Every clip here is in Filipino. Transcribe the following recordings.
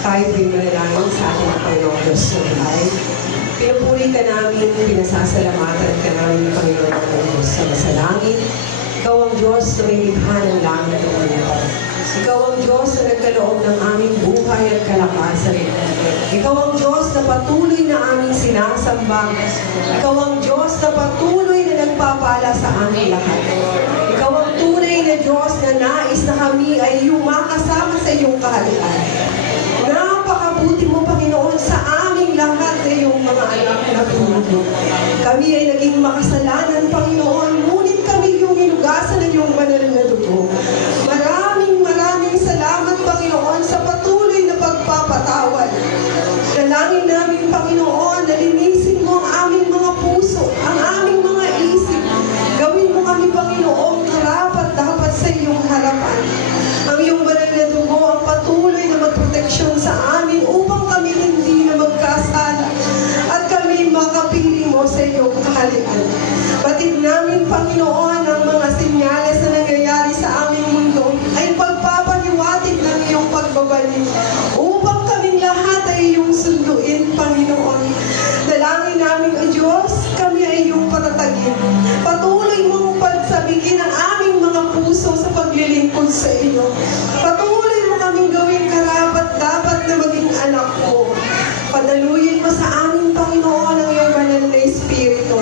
Tayo din manalangin sa ating Panginoong Diyos ng buhay. Pinupuri ka namin, pinasasalamatan ka namin ng Panginoon ng Diyos sa masalangit. Ikaw ang Diyos na may likha ng langit at lupa. Ikaw ang Diyos na nagkaloob ng aming buhay at kalakasan. Ikaw ang Diyos na patuloy na aming sinasamba. Ikaw ang Diyos na patuloy na nagpapala sa aming lahat. Ikaw ang tunay na Diyos na nais na kami ay iyong makasama sa iyong kaharian. Napakabuti mo, Panginoon, sa aming lahat na iyong mga anak na pinunod. Kami ay naging makasalanan, Panginoon, ngunit kami yung inugasan ng iyong banal na dugo. Maraming salamat, Panginoon, sa patuloy na pagpapatawad. Dalangin namin, Panginoon, na linisin mo ang aming mga puso, ang aming mga isip. Gawin mo kami, Panginoon, karapat-dapat sa iyong harapan. Ang iyong banal na dugo ang patuloy na magproteksyon sa amin upang kami hindi na magkasala at kami makapiling mo sa iyong kaharian. Batid namin, Panginoon, ang mga senyales na nangyayari sa aming mundo ay pagpapaliwatig ng iyong pagbabalik upang kaming lahat ay iyong sunduin, Panginoon. Dalangin namin, O Diyos, kami ay iyong patatagin. Patuloy mong pagsabigin ang aming mga puso sa paglilingkod sa iyo. Patuloy mo kaming gawing karapat-dapat na maging anak mo. Padaluyin mo sa aming, Panginoon, ang iyong banal na Espiritu.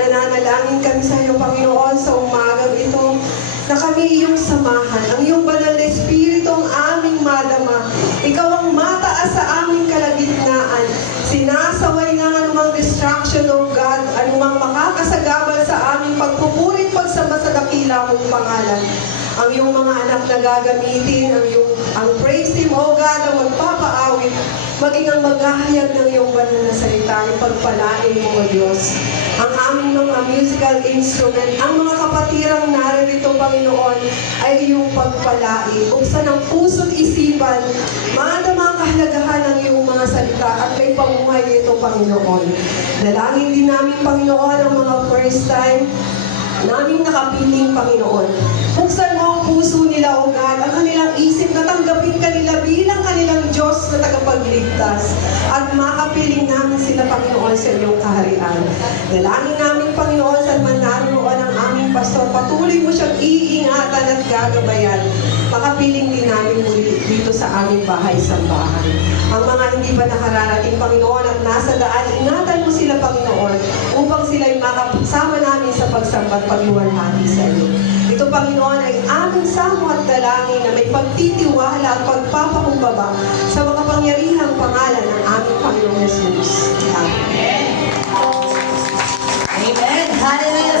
Nananalangin kami sa iyo, Panginoon, sa umagang ito, na kami iyong samahan. Ang iyong banal na Espiritu ang aming madama. Ikaw ang mataas sa aming kalagitnaan. Sinasaway ng anumang distraction, O God, anumang makakasagabal sa aming pagpupuri at pagsamba sa dakila mong pangalan. Ang iyong mga anak na gagamitin, ang praise team, O God, ang magpapaawit, maging ang maghahayag ng iyong banal na salita, ang pagpalain mo, O Diyos. Ang aming mga musical instrument, ang mga kapatirang naririto, Panginoon, ay iyong pagpalain. Buksan ang puso't isipan, madama ang kahalagahan ng iyong mga salita at may pamuhay ito, Panginoon. Dalangin din namin, Panginoon, ang mga first time naming nakapiling, Panginoon. Buksan mo ang puso nila, O God, ang kanilang isip na tanggapin kanila bilang kanilang Diyos na tagapagligtas. At makapiling namin sila, Panginoon, sa iyong kaharian. Dalangin namin, Panginoon, sa man naroon ang aming pastor. Patuloy mo siyang iingatan at gagabayan. Makapiling din namin muli dito sa aming bahay-sambahan. Ang mga hindi pa nakararating, Panginoon, at nasa daan, ingatan mo sila, Panginoon, upang sila'y makasama namin sa pagsamba at pagluwalhati sa iyo. Ito, Panginoon, ay aming samo at dalangin na may pagtitiwala at pagpapakumbaba sa makapangyarihang pangalan ng aming Panginoong Jesus. Amen. Amen. Hallelujah.